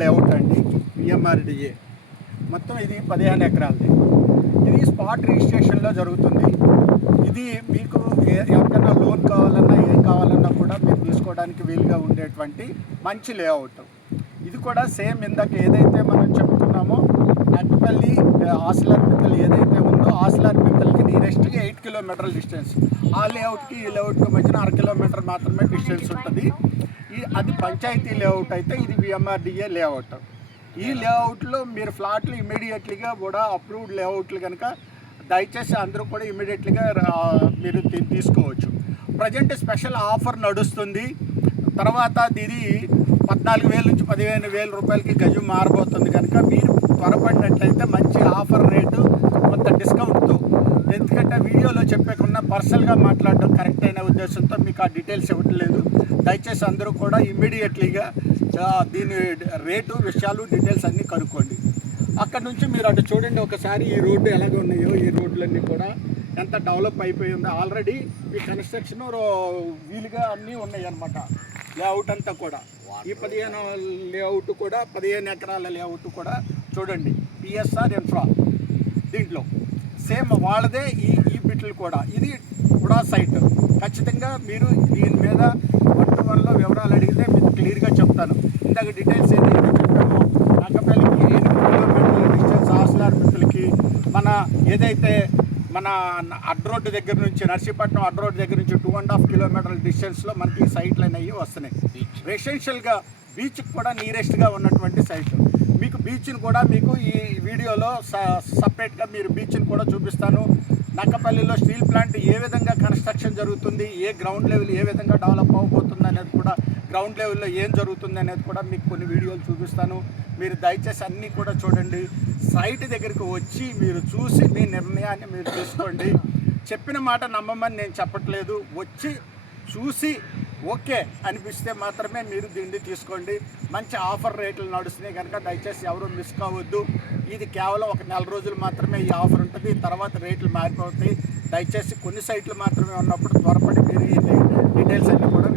Layout అండి, VMRDA. మొత్తం ఇది 15 ఎకరాలది. ఇది స్పాట్ రిజిస్ట్రేషన్లో జరుగుతుంది. ఇది మీకు ఎవరికైనా లోన్ కావాలన్నా ఏం కావాలన్నా కూడా మీరు తీసుకోవడానికి వీలుగా ఉండేటువంటి మంచి లేఅవుట్. ఇది కూడా సేమ్ ఇందాక ఏదైతే మనం చెప్పుకున్నామో నక్కపల్లి ఆసిలార్మిత్తల్ ఏదైతే ఉందో ఆసిలార్మిత్తల్కి నియరెస్ట్గా 8 కిలోమీటర్ల డిస్టెన్స్. ఆ లేఅవుట్కి ఈ లేఅవుట్కి మధ్యన 1/2 కిలోమీటర్ మాత్రమే డిస్టెన్స్ ఉంటుంది. అది పంచాయతీ లేఅవుట్ అయితే ఇది విఎంఆర్డిఏ లేఅవుట్. ఈ లేఅవుట్లో మీరు ఫ్లాట్లు ఇమీడియట్లీగా కూడా అప్రూవ్డ్ లేఅవుట్లు కనుక దయచేసి అందరూ కూడా ఇమీడియట్లీగా మీరు తీసుకోవచ్చు. ప్రజెంట్ స్పెషల్ ఆఫర్ నడుస్తుంది. తర్వాత ఇది 14,000 నుంచి 15,000 రూపాయలకి గజం మారబోతుంది కనుక మీరు త్వరపడినట్లయితే మంచి ఆఫర్ రేటు కొంత డిస్కౌంట్తో, ఎందుకంటే వీడియోలో చెప్పకుండా పర్సనల్గా మాట్లాడడం కరెక్ట్ అయిన ఉద్దేశంతో మీకు ఆ డీటెయిల్స్ ఇవ్వట్లేదు. దయచేసి అందరూ కూడా ఇమ్మీడియట్లీగా దీని రేటు విషయాలు డీటెయిల్స్ అన్నీ కనుక్కోండి. అక్కడ నుంచి మీరు అటు చూడండి ఒకసారి ఈ రోడ్డు ఎలాగ ఉన్నాయో, ఈ రోడ్లన్నీ కూడా ఎంత డెవలప్ అయిపోయి ఉందో. ఆల్రెడీ ఈ కన్స్ట్రక్షన్ వీలుగా అన్నీ ఉన్నాయి అన్నమాట. లేఅవుట్ అంతా కూడా ఈ 15 లేఅవుట్ కూడా 15 ఎకరాల లేఅవుట్ కూడా చూడండి. పిఎస్ఆర్ ఇన్ఫ్రా దీంట్లో సేమ్ వాళ్ళదే ఈ బిట్లు కూడా. ఇది కూడా సైట్. ఖచ్చితంగా మీరు దీని మీద 1-to-1లో వివరాలు అడిగితే మీకు క్లియర్గా చెప్తాను. ఇందాక డీటెయిల్స్ ఏదైతే చెప్పామో నక్కపల్లికి 8 కిలోమీటర్ల డిస్టెన్స్, ఆసిలార్మిత్తల్కి ఏదైతే మన అడ్రోడ్డు దగ్గర నుంచి నర్సీపట్నం అడ్రోడ్డు దగ్గర నుంచి 2.5 కిలోమీటర్ల డిస్టెన్స్లో మనకి సైట్లు అనేవి వస్తున్నాయి. రెసిడెన్షియల్గా బీచ్కి కూడా నియరెస్ట్గా ఉన్నటువంటి సైట్. మీకు బీచ్ని కూడా మీకు ఈ వీడియోలో సపరేట్గా మీరు బీచ్ని కూడా చూపిస్తాను. నక్కపల్లిలో స్టీల్ ప్లాంట్ ఏ విధంగా కన్స్ట్రక్షన్ జరుగుతుంది, ఏ గ్రౌండ్ లెవెల్ ఏ విధంగా డెవలప్ అవబోతుంది అనేది కూడా, గ్రౌండ్ లెవెల్లో ఏం జరుగుతుంది అనేది కూడా మీకు కొన్ని వీడియోలు చూపిస్తాను. మీరు దయచేసి అన్నీ కూడా చూడండి. సైట్ దగ్గరికి వచ్చి మీరు చూసి మీ నిర్ణయాన్ని మీరు తీసుకోండి. చెప్పిన మాట నమ్మమని నేను చెప్పట్లేదు. వచ్చి చూసి ఓకే అనిపిస్తే మాత్రమే మీరు దీన్ని తీసుకోండి. మంచి ఆఫర్ రేట్లు నడుస్తున్నాయి కనుక దయచేసి ఎవరు మిస్ కావద్దు. ఇది కేవలం ఒక 4 రోజులు మాత్రమే ఈ ఆఫర్ ఉంటుంది. తర్వాత రేట్లు మారిపోతాయి. దయచేసి కొన్ని సైట్లు మాత్రమే ఉన్నప్పుడు త్వరపడి మీరు ఈ డీటెయిల్స్ అన్నీ కూడా